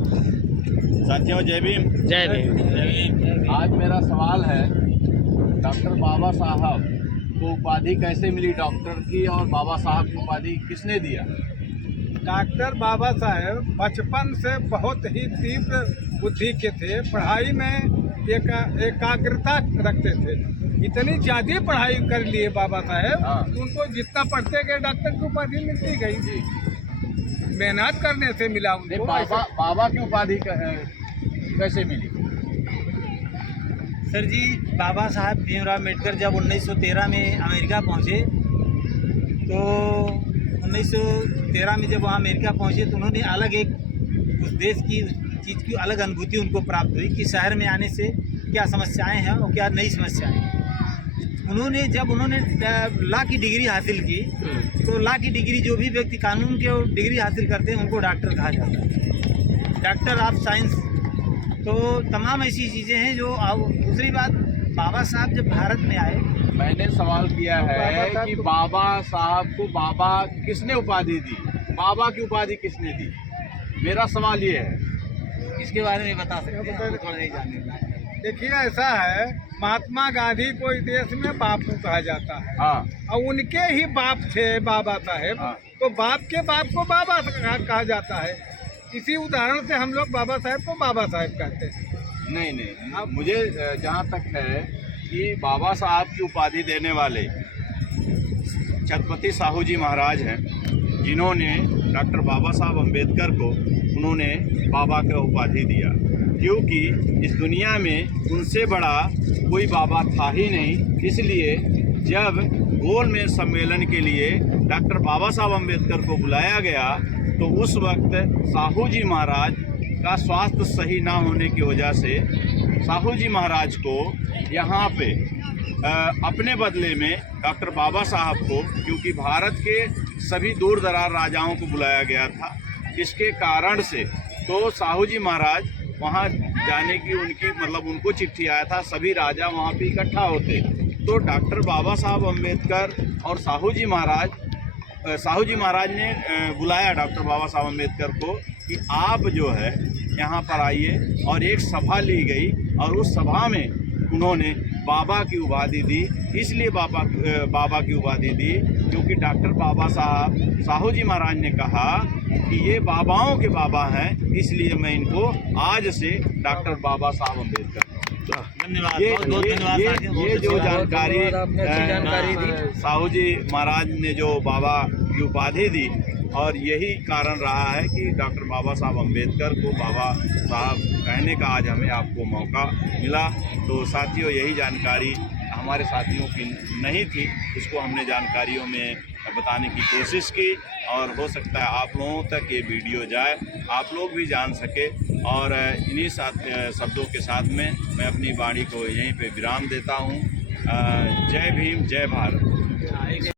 साथियों जय भीम। जय भीम। आज मेरा सवाल है, डॉक्टर बाबा साहब को उपाधि कैसे मिली डॉक्टर की, और बाबा साहब की उपाधि किसने दिया? डॉक्टर बाबा साहेब बचपन से बहुत ही तीव्र बुद्धि के थे। पढ़ाई में एकाग्रता रखते थे। इतनी ज़्यादा पढ़ाई कर लिए बाबा साहेब, उनको जितना पढ़ते गए डॉक्टर की उपाधि मिलती गई। मेहनत करने से मिला उनको। बाबा की उपाधि कैसे मिली? सर जी, बाबा साहब भीमराव अम्बेडकर जब 1913 में अमेरिका पहुंचे, तो 1913 में जब वहाँ अमेरिका पहुंचे तो उन्होंने अलग एक उस देश की चीज़ की अलग अनुभूति उनको प्राप्त हुई कि शहर में आने से क्या समस्याएं हैं और क्या नई समस्याएं हैं। जब उन्होंने लॉ की डिग्री हासिल की, तो लॉ की डिग्री जो भी व्यक्ति कानून के डिग्री हासिल करते हैं उनको डॉक्टर कहा जाता है, डॉक्टर ऑफ साइंस। तो तमाम ऐसी चीज़ें हैं जो। दूसरी बात, बाबा साहब जब भारत में आए, मैंने सवाल किया है कि बाबा साहब को बाबा किसने उपाधि दी, बाबा की उपाधि किसने दी? मेरा सवाल ये है। इसके बारे में बता सकते हैं? थोड़ा नहीं जानते। देखिए, ऐसा है, महात्मा गांधी को इस देश में बापू कहा जाता है। और उनके ही बाप थे बाबा साहेब। तो बाप के बाप को बाबा कहा जाता है। इसी उदाहरण से हम लोग बाबा साहेब को बाबा साहेब कहते हैं। नहीं, मुझे जहाँ तक है कि बाबा साहब की उपाधि देने वाले छत्रपति साहू जी महाराज हैं, जिन्होंने डॉक्टर बाबा साहब अम्बेडकर को उन्होंने बाबा का उपाधि दिया, क्योंकि इस दुनिया में उनसे बड़ा कोई बाबा था ही नहीं। इसलिए जब गोलमेज सम्मेलन के लिए डॉक्टर बाबा साहब अम्बेडकर को बुलाया गया, तो उस वक्त साहू जी महाराज का स्वास्थ्य सही ना होने की वजह से साहू जी महाराज को यहाँ पे अपने बदले में डॉक्टर बाबा साहब को, क्योंकि भारत के सभी दूर दराज राजाओं को बुलाया गया था, इसके कारण से तो साहू जी महाराज वहाँ जाने की उनको चिट्ठी आया था, सभी राजा वहाँ पे इकट्ठा होते। तो डॉक्टर बाबा साहब अम्बेडकर और साहू जी महाराज ने बुलाया डॉक्टर बाबा साहब अम्बेडकर को कि आप जो है यहाँ पर आइए, और एक सभा ली गई, और उस सभा में उन्होंने बाबा की उपाधि दी। इसलिए बाबा की उपाधि दी क्योंकि डॉक्टर बाबा साहब साहू जी महाराज ने कहा कि ये बाबाओं के बाबा हैं, इसलिए मैं इनको आज से डॉक्टर बाबा साहब अम्बेडकर। धन्यवाद। ये जो जानकारी दी साहू जी महाराज ने, जो बाबा की उपाधि दी, और यही कारण रहा है कि डॉक्टर बाबा साहब अम्बेडकर को बाबा साहब कहने का आज हमें आपको मौका मिला। तो साथियों, यही जानकारी हमारे साथियों की नहीं थी, इसको हमने जानकारियों में बताने की कोशिश की, और हो सकता है आप लोगों तक ये वीडियो जाए, आप लोग भी जान सके। और इन्हीं शब्दों के साथ में मैं अपनी वाणी को यहीं पे विराम देता हूँ। जय भीम, जय भारत।